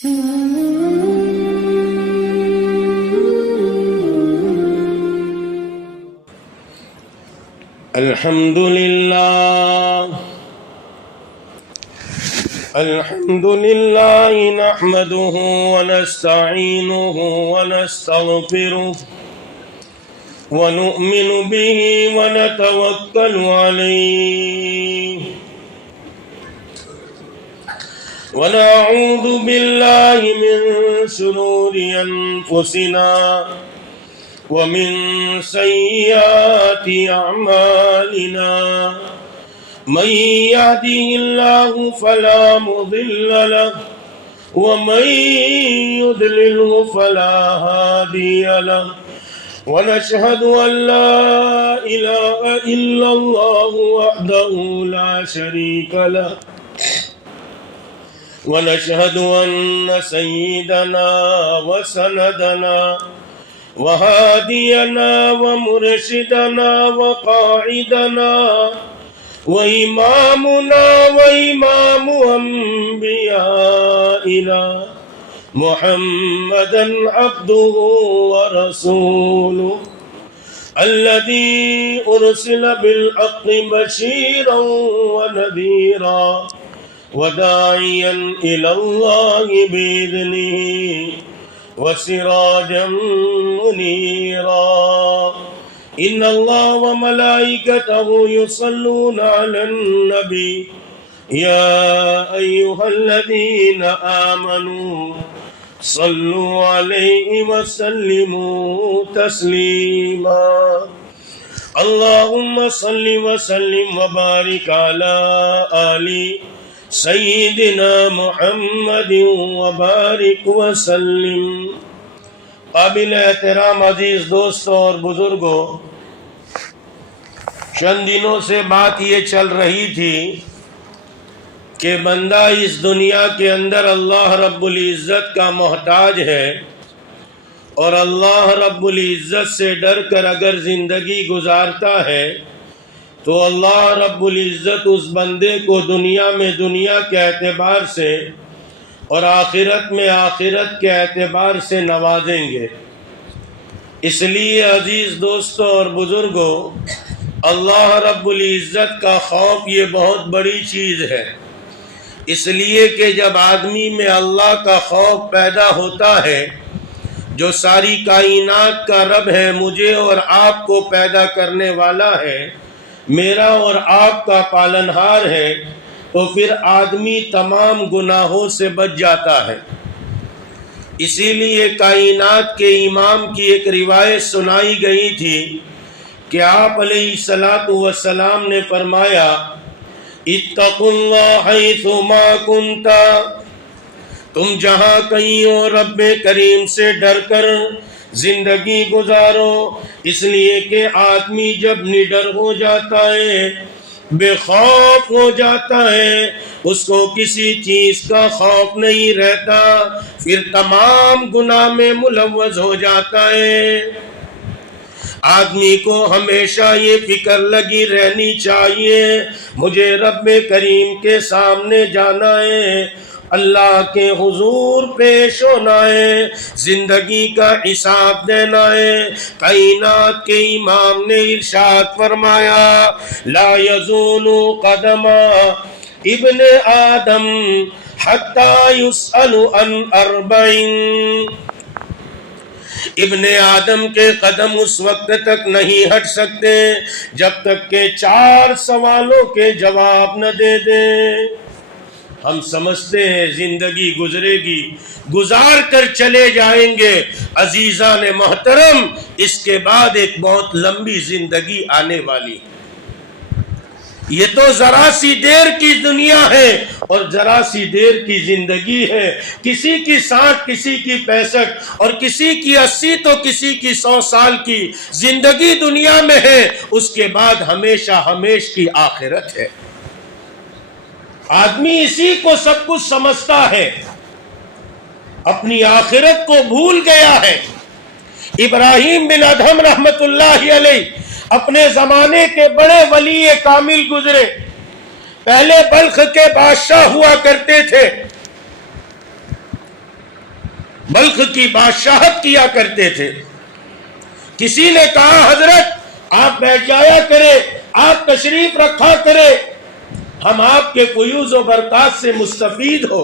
الحمد لله نحمده ونستعينه ونستغفره ونؤمن به ونتوكل عليه ونعوذ بالله من شرور أنفسنا ومن سيئات أعمالنا من يهده الله فلا مضل له ومن يضلله فلا هادي له ونشهد أن لا إله إلا الله وحده لا شريك له ونشهد أن سيدنا وسندنا وهادينا ومرشدنا وقاعدنا وإمامنا وإمام أنبيائنا محمدا عبده ورسوله الذي أرسل بالحق بشيرا ونذيرا وداعيا إلى الله بإذنه وسراجا منيرا إن الله وملائكته يصلون على النبي يا أيها الذين آمنوا صلوا عليه وسلموا تسليما اللهم صل وسلم وبارك على آل سیدنا محمد وبارک وسلم۔ قابل احترام عزیز دوستوں اور بزرگوں، چند دنوں سے بات یہ چل رہی تھی کہ بندہ اس دنیا کے اندر اللہ رب العزت کا محتاج ہے، اور اللہ رب العزت سے ڈر کر اگر زندگی گزارتا ہے تو اللہ رب العزت اس بندے کو دنیا میں دنیا کے اعتبار سے اور آخرت میں آخرت کے اعتبار سے نوازیں گے۔ اس لیے عزیز دوستوں اور بزرگوں، اللہ رب العزت کا خوف یہ بہت بڑی چیز ہے، اس لیے کہ جب آدمی میں اللہ کا خوف پیدا ہوتا ہے، جو ساری کائنات کا رب ہے، مجھے اور آپ کو پیدا کرنے والا ہے، میرا اور آپ کا پالنہار ہے، تو پھر آدمی تمام گناہوں سے بچ جاتا ہے۔ اسی لیے کائنات کے امام کی ایک روایت سنائی گئی تھی کہ آپ علیہ السلام نے فرمایا، اتقوا اللہ حیث ما کنت، تم جہاں کہیں ہو رب کریم سے ڈر کر زندگی گزارو، اس لیے کہ آدمی جب نڈر ہو جاتا ہے، بے خوف ہو جاتا ہے، اس کو کسی چیز کا خوف نہیں رہتا، پھر تمام گناہ میں ملوث ہو جاتا ہے۔ آدمی کو ہمیشہ یہ فکر لگی رہنی چاہیے، مجھے رب کریم کے سامنے جانا ہے، اللہ کے حضور پیش ہونا ہے، زندگی کا حساب دینا ہے۔ کائنات کے امام نے ارشاد فرمایا، لا یزول قدم ابن آدم حتی یسأل عن اربع، ابن آدم کے قدم اس وقت تک نہیں ہٹ سکتے جب تک کہ 4 سوالوں کے جواب نہ دے دیں۔ ہم سمجھتے ہیں زندگی گزرے گی، گزار کر چلے جائیں گے، عزیزان محترم، اس کے بعد ایک بہت لمبی زندگی آنے والی ہے۔ یہ تو ذرا سی دیر کی دنیا ہے اور ذرا سی دیر کی زندگی ہے، کسی کی 60، کسی کی 65 اور کسی کی 80 تو کسی کی 100 سال کی زندگی دنیا میں ہے، اس کے بعد ہمیشہ ہمیش کی آخرت ہے۔ آدمی اسی کو سب کچھ سمجھتا ہے، اپنی آخرت کو بھول گیا ہے۔ ابراہیم بن ادہم رحمت اللہ علیہ اپنے زمانے کے بڑے ولی کامل گزرے، پہلے بلخ کے بادشاہ ہوا کرتے تھے، بلخ کی بادشاہت کیا کرتے تھے. کسی نے کہا حضرت آپ بیٹھ جایا کرے, آپ تشریف رکھا کرے, ہم آپ کے فیوز و برکات سے مستفید ہو,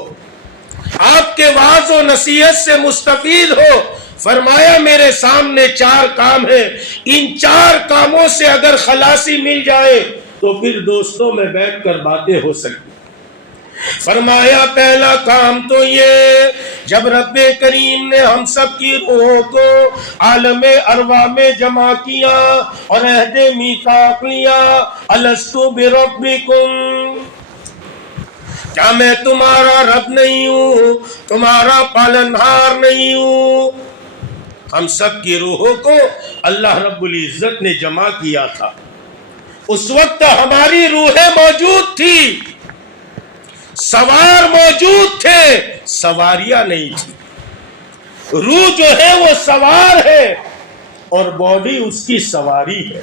آپ کے وعظ و نصیحت سے مستفید ہو. فرمایا میرے سامنے 4 کام ہیں, ان 4 کاموں سے اگر خلاصی مل جائے تو پھر دوستوں میں بیٹھ کر باتیں ہو سکتی. فرمایا پہلا کام تو یہ, جب رب کریم نے ہم سب کی روحوں کو عالم ارواح میں جمع کیا اور عہد میثاق لیا, الستو بربکم, کیا میں تمہارا رب نہیں ہوں, تمہارا پالنہار نہیں ہوں. ہم سب کی روحوں کو اللہ رب العزت نے جمع کیا تھا. اس وقت ہماری روحیں موجود تھی, سوار موجود تھے, سواریاں نہیں تھی. روح جو ہے وہ سوار ہے اور باڈی اس کی سواری ہے.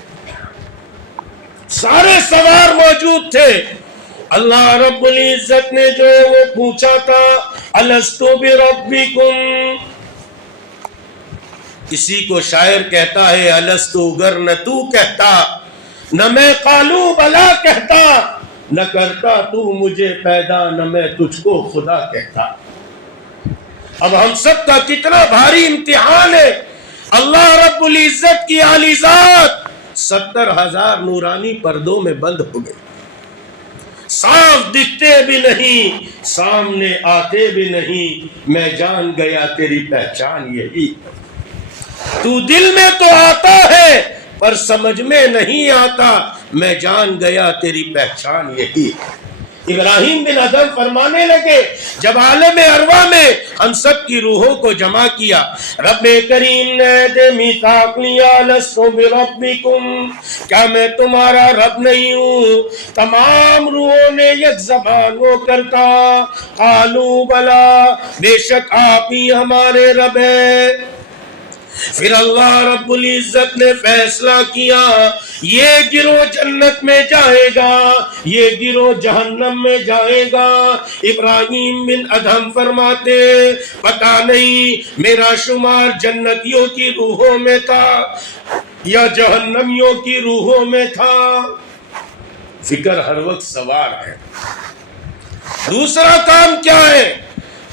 سارے سوار موجود تھے. اللہ رب العزت نے جو ہے وہ پوچھا تھا الستو بربکم. کسی کو شاعر کہتا ہے الستو, گر نہ تو کہتا, نہ میں قالو بلا کہتا, نہ کرتا تو مجھے پیدا, نہ میں تجھ کو خدا کہتا. اب ہم سب کا کتنا بھاری امتحان ہے. اللہ رب العزت کی عالی ذات 70,000 نورانی پردوں میں بند ہو گئی, صاف دکھتے بھی نہیں, سامنے آتے بھی نہیں. میں جان گیا تیری پہچان یہی, تو دل میں تو آتا ہے پر سمجھ میں نہیں آتا. میں جان گیا تیری پہچان یہی. ابراہیم بن ادم فرمانے لگے جب عالم ارواح میں ہم سب کی روحوں کو جمع کیا, رب کریم نے عہد میثاق لیا, لستو بربکم, کیا میں تمہارا رب نہیں ہوں. تمام روحوں نے یک زبان ہو کر کہا قالوا بلا, بے شک آپ ہی ہمارے رب ہیں. پھر اللہ رب العزت نے فیصلہ کیا, یہ گروہ جنت میں جائے گا, یہ گروہ جہنم میں جائے گا. ابراہیم بن ادہم فرماتے پتہ نہیں میرا شمار جنتیوں کی روحوں میں تھا یا جہنمیوں کی روحوں میں تھا. فکر ہر وقت سوار ہے. دوسرا کام کیا ہے,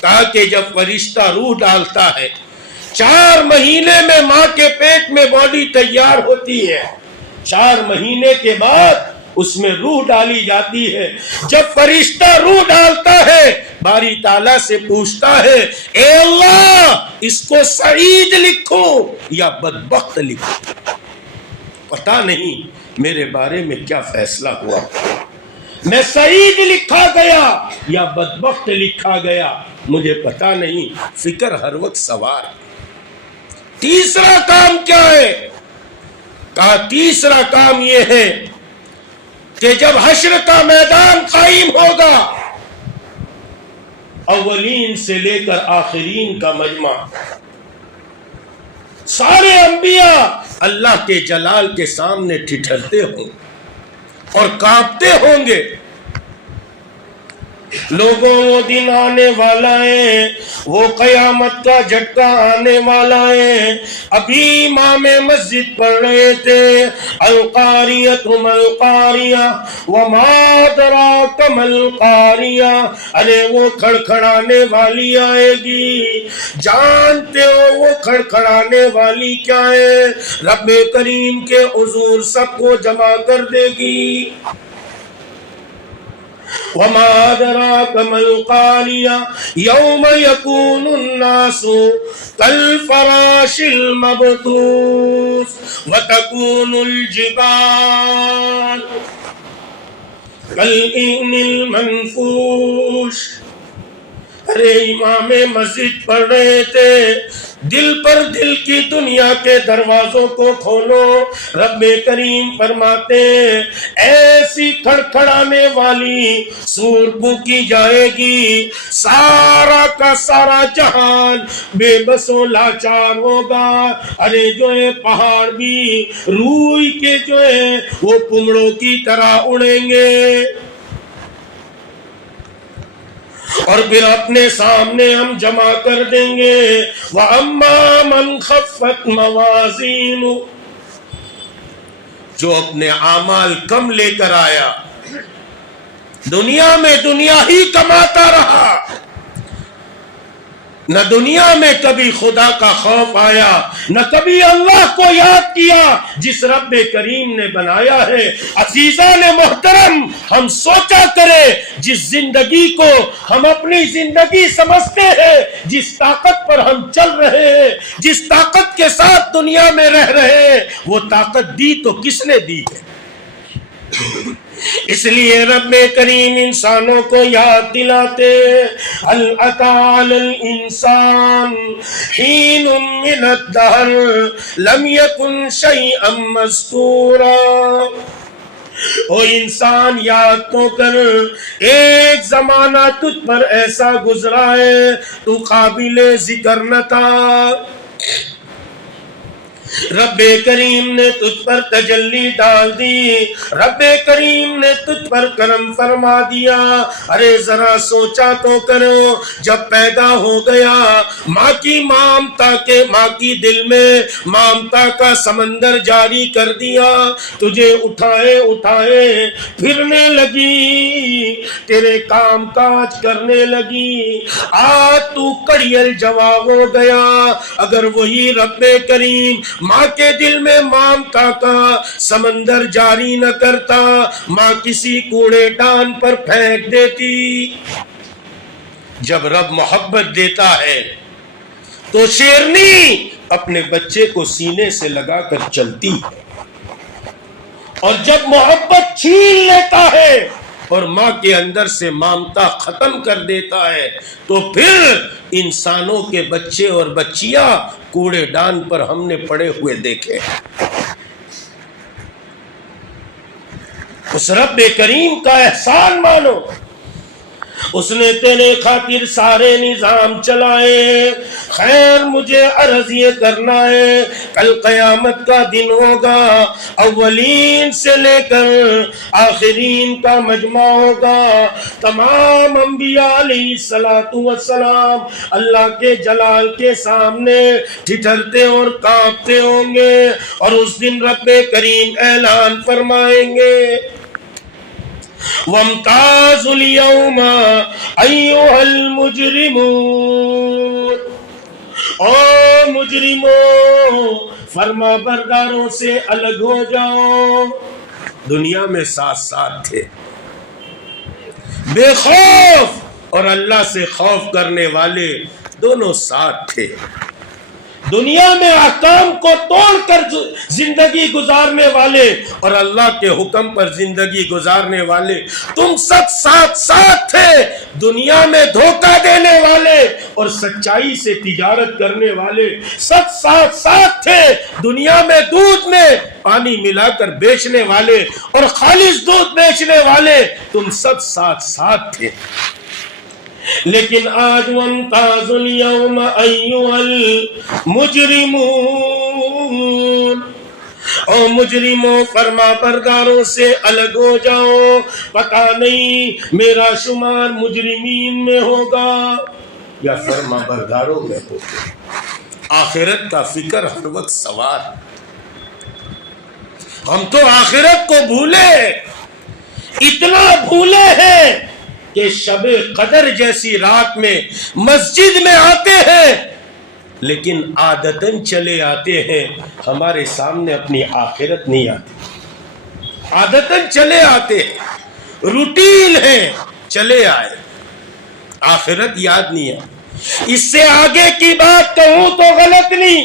کہا کہ جب فرشتہ روح ڈالتا ہے 4 مہینے میں ماں کے پیٹ میں باڈی تیار ہوتی ہے, 4 مہینے کے بعد اس میں روح ڈالی جاتی ہے. جب فرشتہ روح ڈالتا ہے باری تعالیٰ سے پوچھتا ہے اے اللہ اس کو سعید لکھو یا بدبخت لکھو. پتہ نہیں میرے بارے میں کیا فیصلہ ہوا, میں سعید لکھا گیا یا بدبخت لکھا گیا, مجھے پتہ نہیں. فکر ہر وقت سوار. تیسرا کام کیا ہے, کہا تیسرا کام یہ ہے کہ جب حشر کا میدان قائم ہوگا, اولین سے لے کر آخرین کا مجمع, سارے انبیاء اللہ کے جلال کے سامنے ٹھٹھرتے ہوں اور کانپتے ہوں گے. لوگوں وہ دن آنے والا ہے, وہ قیامت کا جھٹکا آنے والا ہے. ابھی امام مسجد پڑھ رہے تھے القاریۃ ملقاریہ وما ادراک ملقاریہ, ارے وہ کھڑکھڑانے والی آئے گی. جانتے ہو وہ کھڑکھڑانے والی کیا ہے؟ رب کریم کے حضور سب کو جمع کر دے گی. وما ادراک ملقاریہ یوم یکون الناس کالفراش المبثوث وتکون الجبال کالعہن المنفوش. ارے امام مسجد پڑھ رہے تھے دل پر دل کی دنیا کے دروازوں کو کھولو. رب کریم فرماتے ایسی کھڑکھڑانے والی سور پھونکی جائے گی, سارا کا سارا جہان بے بس و لاچار ہوگا. ارے جو ہے پہاڑ بھی روئی کے جو ہے وہ پمڑوں کی طرح اڑیں گے. اور پھر اپنے سامنے ہم جمع کر دیں گے وَأَمَّا مَنْ خَفَّتْ مَوَازِينُ، جو اپنے اعمال کم لے کر آیا، دنیا میں دنیا ہی کماتا رہا، نہ دنیا میں کبھی خدا کا خوف آیا، نہ کبھی اللہ کو یاد کیا جس رب کریم نے بنایا ہے۔ عزیزان محترم، ہم سوچا کریں، جس زندگی کو ہم اپنی زندگی سمجھتے ہیں، جس طاقت پر ہم چل رہے ہیں، جس طاقت کے ساتھ دنیا میں رہ رہے ہیں، وہ طاقت دی تو کس نے دی ہے؟ اس لیے رب کریم انسانوں کو یاد دلاتے هل اتى على الانسان حين من الدهر لم يكن شيئا مذكورا، او انسان یاد تو کر، ایک زمانہ تجھ پر ایسا گزرا ہے تو قابل ذکر نہ تھا، رب کریم نے تجھ پر تجلی ڈال دی، رب کریم نے تجھ پر کرم فرما دیا۔ ارے ذرا سوچا تو کرو، جب پیدا ہو گیا ماں کی مامتا کے، ماں کی دل میں مامتا کا سمندر جاری کر دیا، تجھے اٹھائے اٹھائے پھرنے لگی، تیرے کام کاج کرنے لگی، آج تو کڑیل جواب ہو گیا۔ اگر وہی رب کریم ماں کے دل میں مامتا کا سمندر جاری نہ کرتا، ماں کسی کوڑے ڈان پر پھینک دیتی۔ جب رب محبت دیتا ہے تو شیرنی اپنے بچے کو سینے سے لگا کر چلتی ہے، اور جب محبت چھین لیتا ہے اور ماں کے اندر سے مامتا ختم کر دیتا ہے تو پھر انسانوں کے بچے اور بچیاں کوڑے ڈان پر ہم نے پڑے ہوئے دیکھے۔ اس رب کریم کا احسان مانو، اس نے تیرے خاطر سارے نظام چلائے۔ خیر مجھے عرض یہ کرنا ہے، کل قیامت کا دن ہوگا، اولین سے لے کر آخرین کا مجمع ہوگا، تمام انبیاء علیہ السلام اللہ کے جلال کے سامنے ٹھٹھرتے اور کانپتے ہوں گے، اور اس دن رب کریم اعلان فرمائیں گے وَامْتَازُوا الْيَوْمَ أَيُّهَا الْمُجْرِمُونَ، او مجرموں فرما برداروں سے الگ ہو جاؤ۔ دنیا میں ساتھ ساتھ تھے، بے خوف اور اللہ سے خوف کرنے والے دونوں ساتھ تھے، دنیا میں احکام کو توڑ کر زندگی گزارنے والے اور اللہ کے حکم پر زندگی گزارنے والے، تم سب ساتھ ساتھ تھے، دنیا میں دھوکہ دینے والے اور سچائی سے تجارت کرنے والے سب ساتھ ساتھ تھے، دنیا میں دودھ میں پانی ملا کر بیچنے والے اور خالص دودھ بیچنے والے تم سب ساتھ ساتھ تھے، لیکن آج وَامْتَازُوا الْيَوْمَ أَيُّهَا الْمُجْرِمُونَ، او مجرموں فرما برداروں سے الگ ہو جاؤ، پتہ نہیں میرا شمار مجرمین میں ہوگا یا فرما برداروں میں ہوگا۔ آخرت کا فکر ہر وقت سوال، ہم تو آخرت کو بھولے، اتنا بھولے ہیں کہ شب قدر جیسی رات میں مسجد میں آتے ہیں، لیکن عادتاً چلے آتے ہیں، ہمارے سامنے اپنی آخرت نہیں آتی، عادتاً چلے آتے ہیں، روٹین ہے، چلے آئے، آخرت یاد نہیں ہے۔ اس سے آگے کی بات کہوں تو غلط نہیں،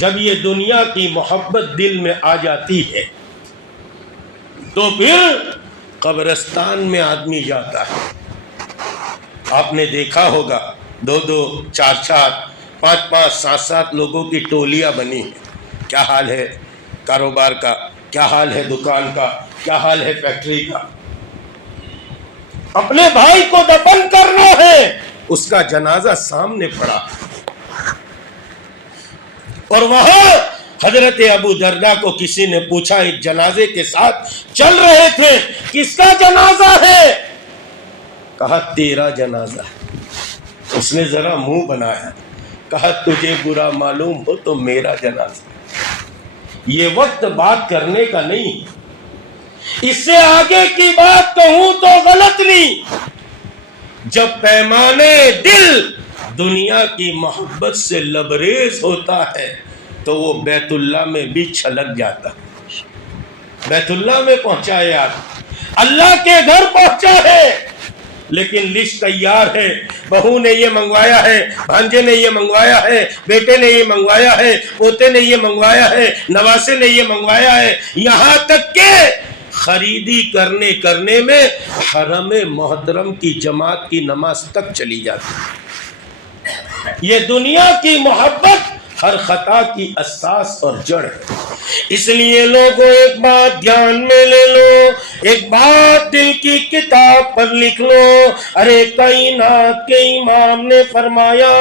جب یہ دنیا کی محبت دل میں آ جاتی ہے تو پھر قبرستان میں آدمی جاتا ہے، آپ نے دیکھا ہوگا 2-2 4-4 5-5 7-7 لوگوں کی ٹولیاں بنی ہیں، کیا حال ہے کاروبار کا، کیا حال ہے دکان کا، کیا حال ہے فیکٹری کا، اپنے بھائی کو دفن کرنا ہے، اس کا جنازہ سامنے پڑا اور وہاں حضرت ابو درداء کو کسی نے پوچھا، ایک جنازے کے ساتھ چل رہے تھے، کس کا جنازہ ہے؟ کہا تیرا جنازہ ہے۔ اس نے ذرا منہ بنایا، کہا تجھے برا معلوم ہو تو میرا جنازہ ہے۔ یہ وقت بات کرنے کا نہیں، اس سے آگے کی بات کہوں تو غلط نہیں۔ جب پیمانے دل دنیا کی محبت سے لبریز ہوتا ہے تو وہ بیت اللہ میں بھی چھلک جاتا ہے۔ بیت اللہ میں پہنچا ہے، اللہ کے گھر پہنچا ہے، لیکن لسٹ تیار ہے، بہو نے یہ منگوایا ہے، بھانجے نے یہ منگوایا ہے، بیٹے نے یہ منگوایا ہے، پوتے نے یہ منگوایا ہے، نواسے نے یہ منگوایا ہے، یہاں تک کہ خریدی کرنے میں حرم محترم کی جماعت کی نماز تک چلی جاتی ہے۔ یہ دنیا کی محبت ہر خطا کی اساس اور جڑ ہے۔ اس لیے لوگوں ایک بات دھیان میں لے لو، ایک بات دل کی کتاب پر لکھ لو۔ ارے کائنات کے امام نے فرمایا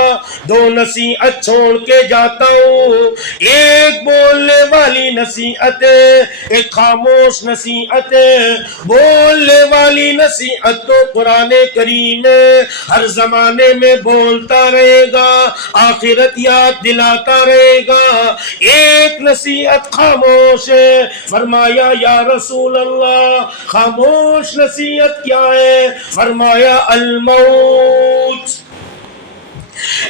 2 نصیحت چھوڑ کے جاتا ہوں، ایک بولنے والی نصیحت ہے، ایک خاموش نصیحت ہے۔ بولنے والی نصیحت تو قرآن کریم ہے، ہر زمانے میں بولتا رہے گا، آخرت یاد دلاتا رہے گا۔ ایک نصیحت خاموش ہے۔ فرمایا یا رسول اللہ خاموش نصیحت کیا ہے؟ فرمایا الموت۔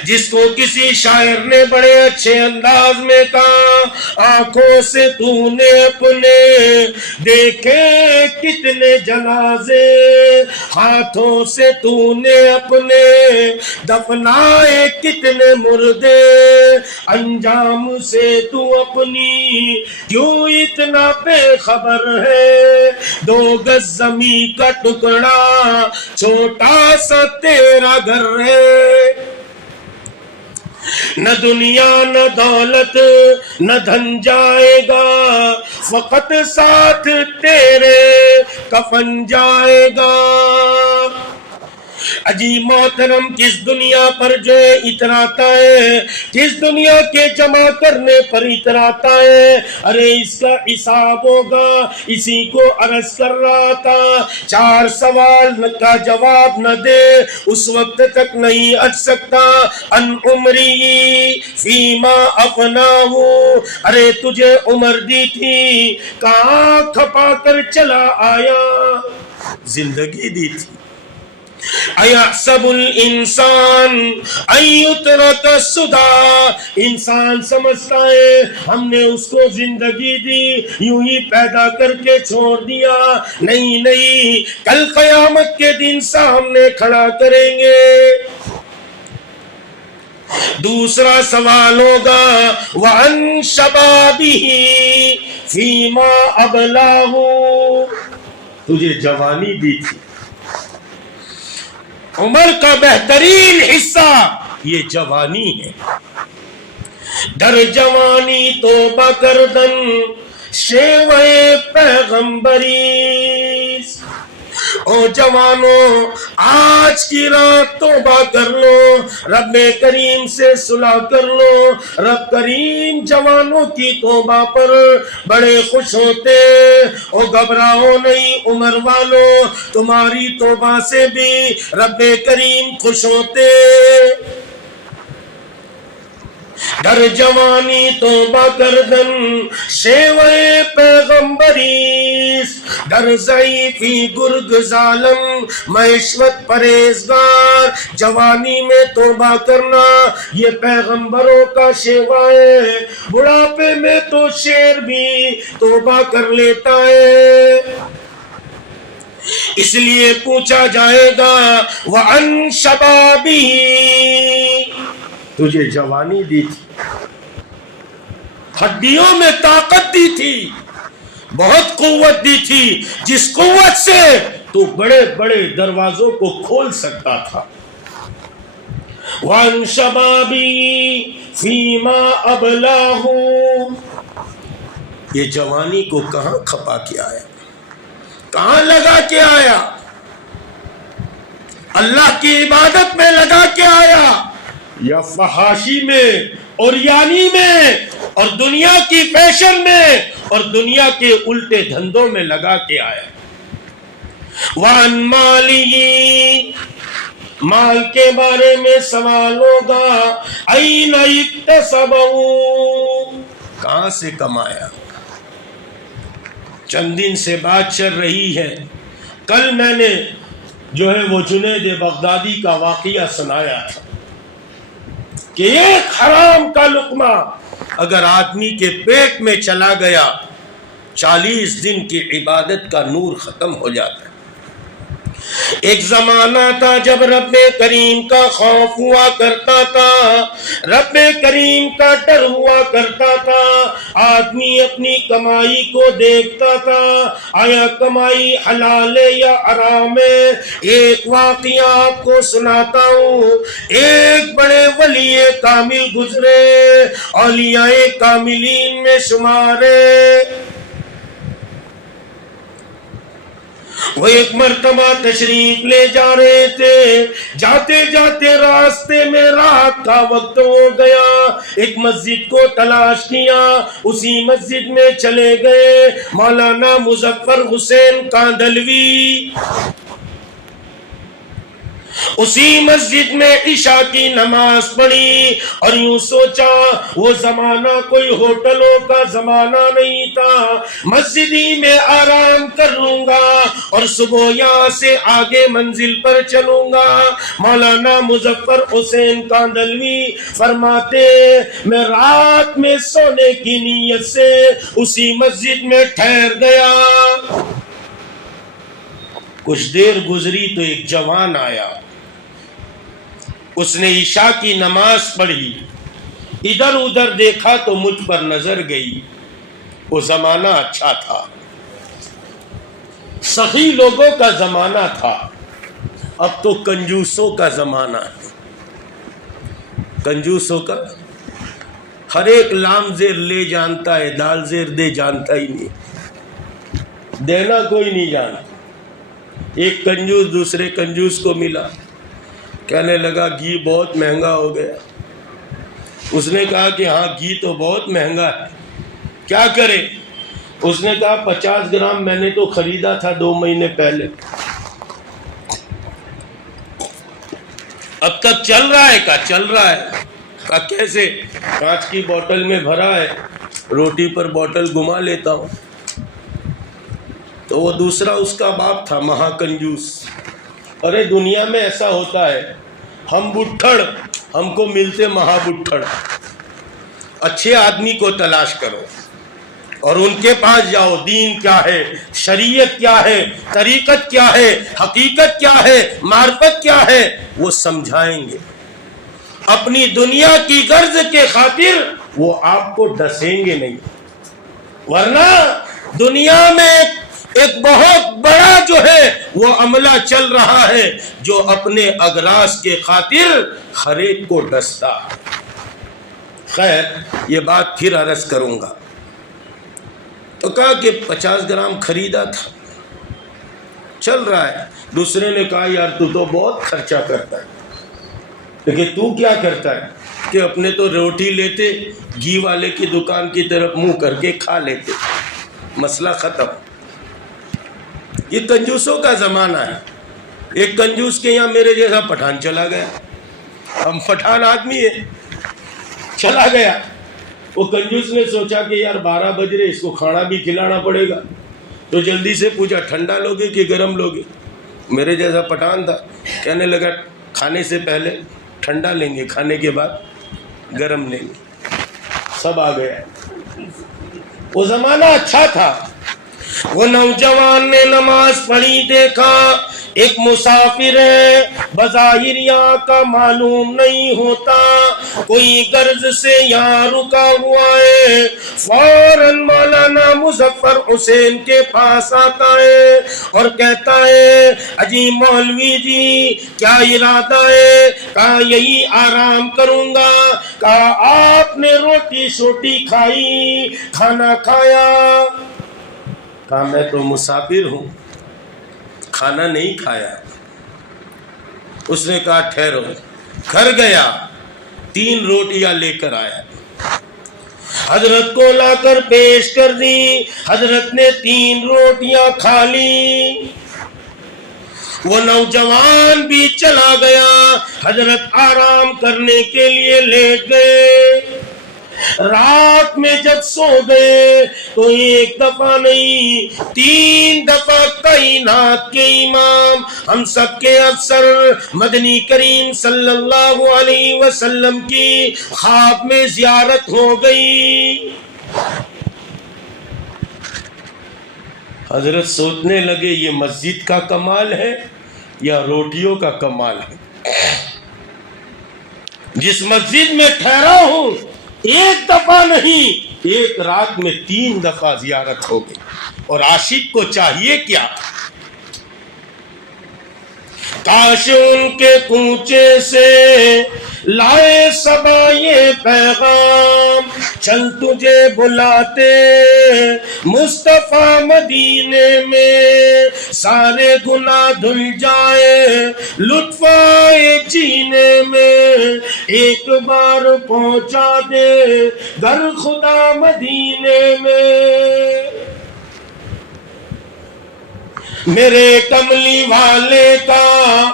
جس کو کسی شاعر نے بڑے اچھے انداز میں کہا، آنکھوں سے تو نے اپنے دیکھے کتنے جنازے، ہاتھوں سے تو نے اپنے دفنائے کتنے مردے، انجام سے تو اپنی کیوں اتنا بے خبر ہے؟ 2 گز زمین کا ٹکڑا چھوٹا سا تیرا گھر ہے، نہ دنیا نہ دولت نہ دھن جائے گا، فقط ساتھ تیرے کفن جائے گا۔ عجیب محترم، کس دنیا پر جو اتراتا ہے، کس دنیا کے جمع کرنے پر اتراتا ہے۔ ارے اس کا حساب ہوگا، اسی کو عرض کر رہا تھا، 4 سوال کا جواب نہ دے اس وقت تک نہیں ہٹ سکتا۔ ان عمری فیما افناہ، ارے تجھے عمر دی تھی کہاں کھپا کر چلا آیا؟ زندگی دی تھی۔ ایحسب الانسان ان یترک سدی، انسان سمجھتا ہے ہم نے اس کو زندگی دی یوں ہی پیدا کر کے چھوڑ دیا۔ نہیں، کل قیامت کے دن سامنے کھڑا کریں گے۔ دوسرا سوال ہوگا وَعَنْ شَبَابِهِ فِيمَا أَبْلَاهُ، تجھے جوانی دی تھی، عمر کا بہترین حصہ یہ جوانی ہے، در جوانی توبہ کردن شیوے پیغمبری۔ او جوانوں آج کی رات توبہ کر لو، رب کریم سے صلح کر لو۔ رب کریم جوانوں کی توبہ پر بڑے خوش ہوتے۔ او گھبراؤ نہیں عمر والوں، تمہاری توبہ سے بھی رب کریم خوش ہوتے۔ در جوانی توبہ کردن شیوے پیغمبریس، در ضعیفی گرگ ظالم معیشت پرہیزگار۔ جوانی میں توبہ کرنا یہ پیغمبروں کا شیوا ہے، بڑھاپے میں تو شیر بھی توبہ کر لیتا ہے۔ اس لیے پوچھا جائے گا وَعَنْ شَبَابِهِ، تجھے جوانی دی تھی، ہڈیوں میں طاقت دی تھی، بہت قوت دی تھی، جس قوت سے تو بڑے بڑے دروازوں کو کھول سکتا تھا۔ وَعَنْ شَبَابِهِ فِيمَا أَبْلَاهُ، یہ جوانی کو کہاں کھپا کے آیا، کہاں لگا کے آیا؟ اللہ کی عبادت میں لگا کے آیا یا فحاشی میں اور یانی میں اور دنیا کی فیشن میں اور دنیا کے الٹے دھندوں میں لگا کے آیا؟ وعن مالی، مال کے بارے میں سوال ہوگا، این اکتسبہ، کہاں سے کمایا۔ چند دن سے بات چل رہی ہے، کل میں نے جو ہے وہ جنید بغدادی کا واقعہ سنایا تھا کہ ایک حرام کا لقمہ اگر آدمی کے پیٹ میں چلا گیا 40 دن کی عبادت کا نور ختم ہو جاتا ہے۔ ایک زمانہ تھا جب رب کریم کا خوف ہوا کرتا تھا، رب کریم کا ڈر ہوا کرتا تھا، آدمی اپنی کمائی کو دیکھتا تھا، آیا کمائی حلال ہے یا حرام ہے۔ ایک واقعہ آپ کو سناتا ہوں، ایک بڑے ولی کامل گزرے، اولیاء کاملین میں شمار ہے۔ وہ ایک مرتبہ تشریف لے جا رہے تھے، جاتے جاتے راستے میں رات کا وقت ہو گیا، ایک مسجد کو تلاش کیا، اسی مسجد میں چلے گئے۔ مولانا مظفر حسین کاندھلوی اسی مسجد میں عشاء کی نماز پڑھی، اور یوں سوچا وہ زمانہ کوئی ہوٹلوں کا زمانہ نہیں تھا، مسجد ہی میں آرام کر لوں گا اور صبح یہاں سے آگے منزل پر چلوں گا۔ مولانا مظفر حسین کاندھلوی فرماتے میں رات میں سونے کی نیت سے اسی مسجد میں ٹھہر گیا۔ کچھ دیر گزری تو ایک جوان آیا، اس نے عشاء کی نماز پڑھی، ادھر ادھر دیکھا تو مجھ پر نظر گئی۔ وہ زمانہ اچھا تھا، سخی لوگوں کا زمانہ تھا، اب تو کنجوسوں کا زمانہ ہے۔ کنجوسوں کا ہر ایک لام زیر لے جانتا ہے، دال زیر دے جانتا ہی نہیں، دینا کوئی نہیں جانتا۔ ایک کنجوس دوسرے کنجوس کو ملا، کہنے لگا گھی بہت مہنگا ہو گیا۔ اس نے کہا کہ ہاں گھی تو بہت مہنگا ہے، کیا کرے؟ اس نے کہا 50 گرام میں نے تو خریدا تھا 2 مہینے پہلے، اب تک چل رہا ہے؟ کہا چل رہا ہے۔ کہا کیسے؟ کانچ کی بوتل میں بھرا ہے، روٹی پر بوتل گھما لیتا ہوں۔ تو وہ دوسرا اس کا باپ تھا مہا کنجوس۔ ارے دنیا میں ایسا ہوتا ہے، ہم بٹھڑ، ہم کو ملتے مہا بٹھڑ۔ اچھے آدمی کو تلاش کرو اور ان کے پاس جاؤ، دین کیا ہے، شریعت کیا ہے، طریقت کیا ہے، حقیقت کیا ہے، معرفت کیا ہے، وہ سمجھائیں گے۔ اپنی دنیا کی غرض کے خاطر وہ آپ کو ڈسیں گے نہیں، ورنہ دنیا میں ایک بہت بڑا جو ہے وہ عملہ چل رہا ہے جو اپنے اغراض کے خاطر ہر ایک کو ڈستا۔ خیر یہ بات پھر عرض کروں گا۔ تو کہا کہ 50 گرام خریدا تھا، چل رہا ہے۔ دوسرے نے کہا یار تو بہت خرچہ کرتا ہے، لیکن تو کیا کرتا ہے کہ اپنے تو روٹی لیتے، گھی والے کی دکان کی طرف منہ کر کے کھا لیتے، مسئلہ ختم۔ یہ کنجوسوں کا زمانہ ہے۔ ایک کنجوس کے یہاں میرے جیسا پٹھان چلا گیا، ہم پٹھان آدمی ہے، چلا گیا۔ وہ کنجوس نے سوچا کہ یار 12 بج رہے، اس کو کھانا بھی کھلانا پڑے گا، تو جلدی سے پوچھا ٹھنڈا لوگے کہ گرم لوگے؟ میرے جیسا پٹھان تھا، کہنے لگا کھانے سے پہلے ٹھنڈا لیں گے، کھانے کے بعد گرم لیں گے۔ سب آ گیا۔ وہ زمانہ اچھا تھا۔ وہ نوجوان نے نماز پڑھی، دیکھا ایک مسافر ہے، بظاہر یہاں کا معلوم نہیں ہوتا، کوئی غرض سے یہاں رکا ہوا ہے۔ فوراً مولانا مظفر حسین کے پاس آتا ہے اور کہتا ہے اجی مولوی جی کیا ارادہ ہے؟ کہا یہی آرام کروں گا۔ کہا آپ نے روٹی شوٹی کھائی، کھانا کھایا؟ کہا میں تو مسافر ہوں، کھانا نہیں کھایا۔ اس نے کہا ٹھہرو، گھر گیا، 3 روٹیاں لے کر آیا، حضرت کو لا کر پیش کر دی۔ حضرت نے 3 روٹیاں کھا لی۔ وہ نوجوان بھی چلا گیا. حضرت آرام کرنے کے لیے لیٹ گئے. رات میں جب سو گئے تو ایک دفعہ نہیں 3 دفعہ کائنات کے امام ہم سب کے افسر مدنی کریم صلی اللہ علیہ وسلم کی خواب میں زیارت ہو گئی. حضرت سوچنے لگے یہ مسجد کا کمال ہے یا روٹیوں کا کمال ہے. جس مسجد میں ٹھہرا ہوں ایک دفعہ نہیں، ایک رات میں 3 دفعہ زیارت ہو گئی. اور عاشق کو چاہیے کیا؟ کاش ان کے کوچے سے لائے صبا یہ پیغام، چل تجھے بلاتے مصطفیٰ مدینے میں، سارے گناہ دھل جائے لطف آئے جینے میں، ایک بار پہنچا دے گھر خدا مدینے میں. میرے کملی والے کا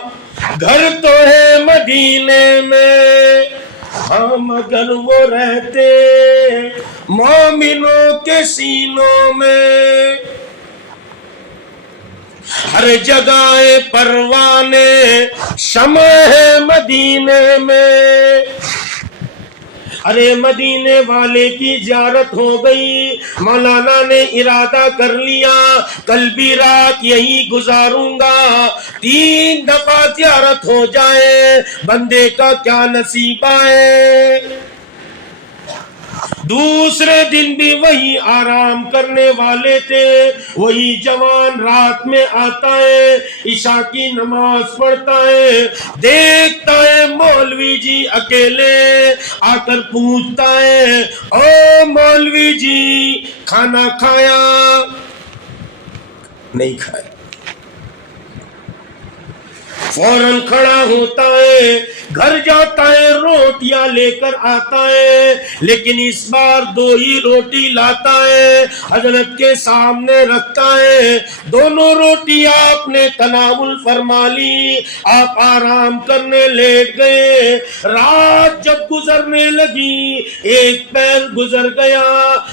گھر تو ہے مدینے میں، ہم اگر وہ رہتے مومنوں کے سینوں میں. ہر جگہ پروانے شمع ہے مدینے میں. ارے مدینے والے کی زیارت ہو گئی. مولانا نے ارادہ کر لیا کل بھی رات یہی گزاروں گا. 3 دفعہ زیارت ہو جائے بندے کا کیا نصیب آئے. دوسرے دن بھی وہی آرام کرنے والے تھے. وہی جوان رات میں آتا ہے، عشاء کی نماز پڑھتا ہے، دیکھتا ہے مولوی جی اکیلے، آ کر پوچھتا ہے او مولوی جی کھانا کھایا؟ نہیں کھایا. فوراً کھڑا ہوتا ہے، گھر جاتا ہے، روٹیاں لے کر آتا ہے، لیکن اس بار 2 ہی روٹی لاتا ہے، حضرت کے سامنے رکھتا ہے. دونوں روٹی آپ نے تناول فرما لی، آپ آرام کرنے لیٹ گئے. رات جب گزرنے لگی 1 پہر گزر گیا.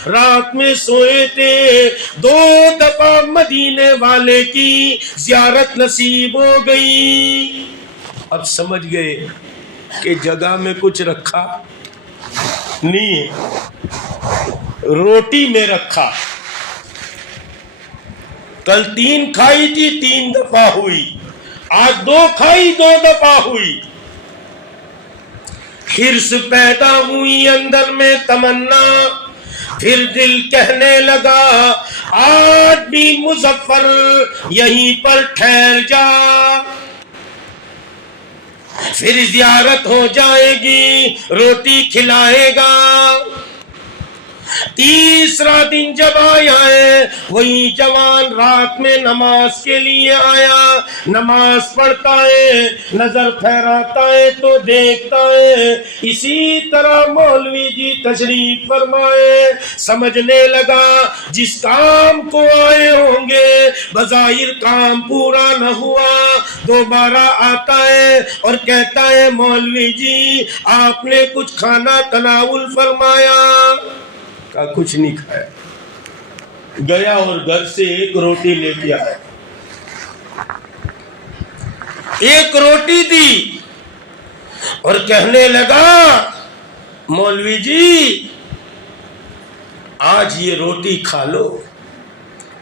رات میں سوئے تھے، 2 دفعہ مدینے والے کی زیارت نصیب ہو گئی. اب سمجھ گئے کہ جگہ میں کچھ رکھا نہیں ہے، روٹی میں رکھا. کل 3 کھائی تھی 3 دفعہ ہوئی، آج 2 کھائی 2 دفعہ ہوئی. حرص پیدا ہوئی اندر میں تمنا، پھر دل کہنے لگا آج بھی مظفر یہیں پر ٹھہر جا، پھر زیارت ہو جائے گی، روٹی کھلائے گا. تیسرا دن جب آیا ہے وہی جوان رات میں نماز کے لیے آیا. نماز پڑھتا ہے، نظر پھیراتا ہے تو دیکھتا ہے اسی طرح مولوی جی تشریف فرمائے. سمجھنے لگا جس کام کو آئے ہوں گے بظاہر کام پورا نہ ہوا. دوبارہ آتا ہے اور کہتا ہے مولوی جی آپ نے کچھ کھانا تناول فرمایا؟ کا کچھ نہیں کھایا. گیا اور گھر سے 1 روٹی لے کے آیا، 1 روٹی دی اور کہنے لگا مولوی جی آج یہ روٹی کھا لو،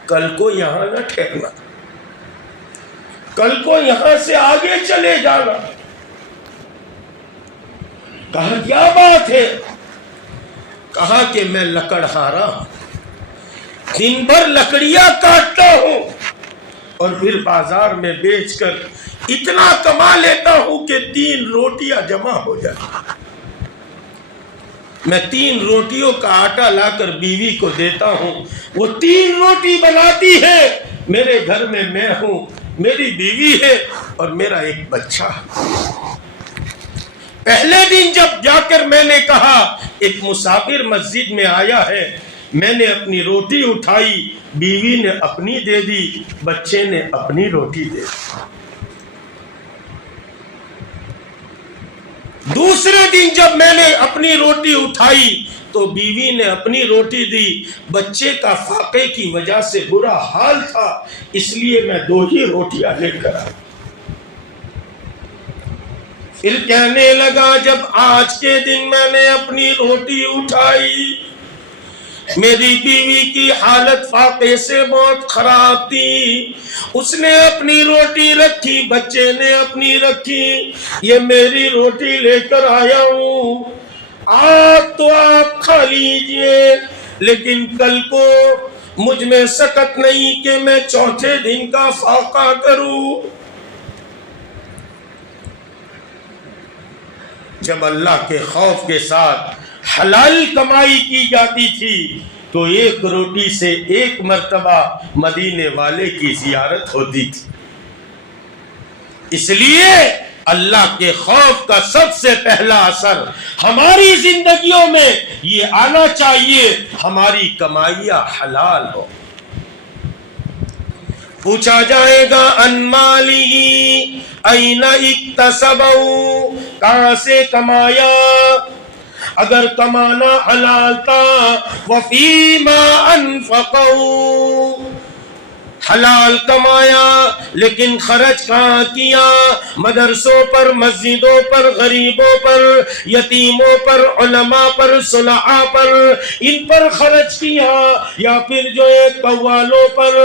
کل کو یہاں نہ ٹھہرنا، کل کو یہاں سے آگے چلے جانا. کہا کیا بات ہے؟ کہا کہ میں لکڑہارا ہوں، دن بھر لکڑیاں کاٹتا ہوں اور پھر بازار میں بیچ کر اتنا کما لیتا ہوں کہ 3 روٹیاں جمع ہو جائیں. میں 3 روٹیوں کا آٹا لا کر بیوی کو دیتا ہوں، وہ 3 روٹی بناتی ہے. میرے گھر میں ہوں، میری بیوی ہے اور میرا ایک بچہ. پہلے دن جب جا کر میں نے کہا ایک مسافر مسجد میں آیا ہے، میں نے اپنی روٹی اٹھائی، بیوی نے اپنی دے دی، بچے نے اپنی روٹی دے دی. دن جب میں نے اپنی روٹی اٹھائی تو بیوی نے اپنی روٹی دی، بچے کا فاقے کی وجہ سے برا حال تھا، اس لیے میں 2 ہی روٹیاں لے کر آیا۔ پھر کہنے لگا جب آج کے دن میں نے اپنی روٹی اٹھائی، میری بیوی کی حالت فاقے سے بہت خراب تھی، اس نے اپنی روٹی رکھی، بچے نے اپنی رکھی، یہ میری روٹی لے کر آیا ہوں، آپ تو آپ کھا لیجئے، لیکن کل کو مجھ میں سکت نہیں کہ میں 4تھے دن کا فاقہ کروں۔ جب اللہ کے خوف کے ساتھ حلال کمائی کی جاتی تھی تو 1 روٹی سے 1 مرتبہ مدینے والے کی زیارت ہوتی تھی۔ اس لیے اللہ کے خوف کا سب سے پہلا اثر ہماری زندگیوں میں یہ آنا چاہیے، ہماری کمائیاں حلال ہو۔ پوچھا جائے گا ان مالی این اکتسبہ، کہاں سے کمایا؟ اگر کمانا حلال تھا وفیما انفقہ، حلال کمایا لیکن خرچ کہاں کیا؟ مدرسوں پر، مسجدوں پر، غریبوں پر، یتیموں پر، علماء پر، صلحاء پر، ان پر خرچ کیا، یا پھر جو ہے قوالوں پر،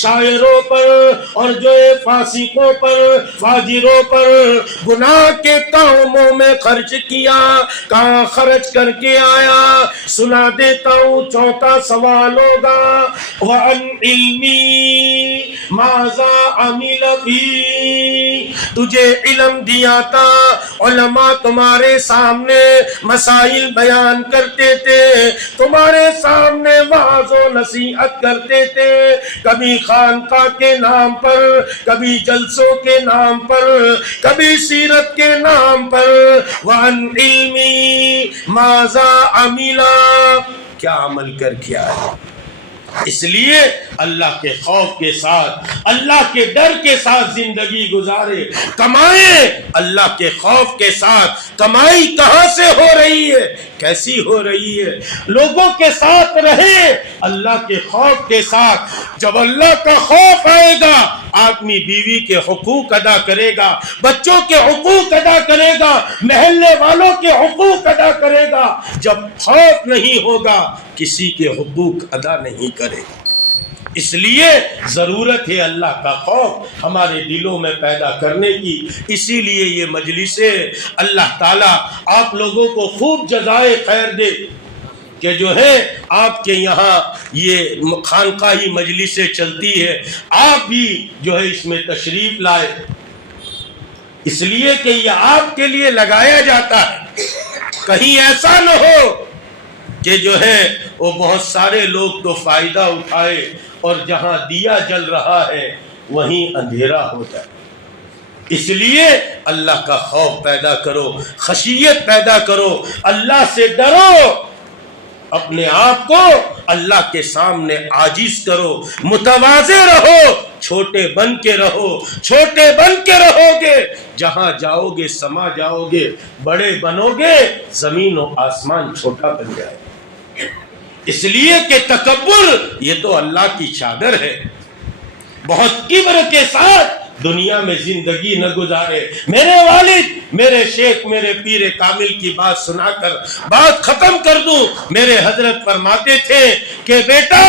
شاعروں پر، اور جو ہے فاسقوں پر، فاجروں پر، گناہ کے کاموں میں خرچ کیا؟ کہاں خرچ کر کے آیا؟ سنا دیتا ہوں 4تھا سوال ہوگا، وَعَنْ عِلْمِي ماذا عمل بھی، تجھے علم دیا تھا، علماء تمہارے سامنے مسائل بیان کرتے تھے، تمہارے سامنے وعظ و نصیحت کرتے تھے، کبھی خانقاہ کے نام پر، کبھی جلسوں کے نام پر، کبھی سیرت کے نام پر، وَعَنْ عِلْمِي ماذا عمل، کیا عمل کر کے آئے؟ اس لیے اللہ کے خوف کے ساتھ، اللہ کے ڈر کے ساتھ زندگی گزارے، کمائیں اللہ کے خوف کے ساتھ۔ کمائی کہاں سے ہو رہی ہے، کیسی ہو رہی ہے؟ لوگوں کے ساتھ رہیں اللہ کے خوف کے ساتھ۔ جب اللہ کا خوف آئے گا آدمی بیوی کے حقوق ادا کرے گا، بچوں کے حقوق ادا کرے گا، محلے والوں کے حقوق ادا کرے گا۔ جب خوف نہیں ہوگا کسی کے حقوق ادا نہیں کرے گا۔ اس لیے ضرورت ہے اللہ کا خوف ہمارے دلوں میں پیدا کرنے کی۔ اسی لیے یہ مجلسیں اللہ تعالیٰ آپ لوگوں کو خوب جزائے خیر دے کہ جو ہے آپ کے یہاں یہ خانقاہی مجلسیں چلتی ہے، آپ بھی جو ہے اس میں تشریف لائے، اس لیے کہ یہ آپ کے لیے لگایا جاتا ہے۔ کہیں ایسا نہ ہو کہ جو ہے وہ بہت سارے لوگ تو فائدہ اٹھائے اور جہاں دیا جل رہا ہے وہیں اندھیرا ہو جائے۔ اس لیے اللہ کا خوف پیدا کرو، خشیت پیدا کرو، اللہ سے ڈرو، اپنے آپ کو اللہ کے سامنے عاجز کرو، متواضع رہو، چھوٹے بن کے رہو، چھوٹے بن کے رہو گے جہاں جاؤ گے سما جاؤ گے، بڑے بنو گے زمین و آسمان چھوٹا بن جائے گا۔ اس لیے کہ تکبر یہ تو اللہ کی چادر ہے، بہت کبر کے ساتھ دنیا میں زندگی نہ گزارے۔ میرے والد، میرے شیخ، میرے پیر کامل کی بات سنا کر بات ختم کر دوں۔ میرے حضرت فرماتے تھے کہ بیٹا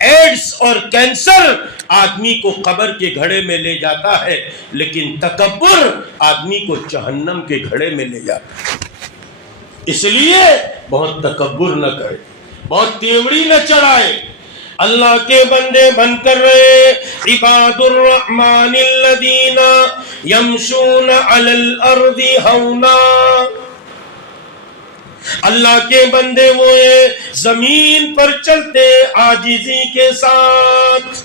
ایڈز اور کینسر آدمی کو قبر کے گھڑے میں لے جاتا ہے، لیکن تکبر آدمی کو جہنم کے گھڑے میں لے جاتا ہے۔ اس لیے بہت تکبر نہ کرے، بہت تیوڑی نہ چڑھائے۔ اللہ کے بندے بن کر رہے، عباد الرحمن الذین یمشون علی الارض ہونا، اللہ کے بندے وہ ہیں زمین پر چلتے عاجزی کے ساتھ۔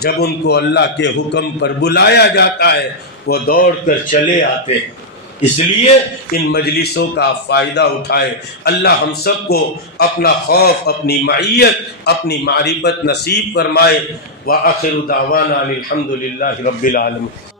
جب ان کو اللہ کے حکم پر بلایا جاتا ہے وہ دوڑ کر چلے آتے ہیں۔ اس لیے ان مجلسوں کا فائدہ اٹھائے۔ اللہ ہم سب کو اپنا خوف، اپنی معیت، اپنی معرفت نصیب فرمائے۔ وآخر دعوانا الحمد للہ رب العالمین۔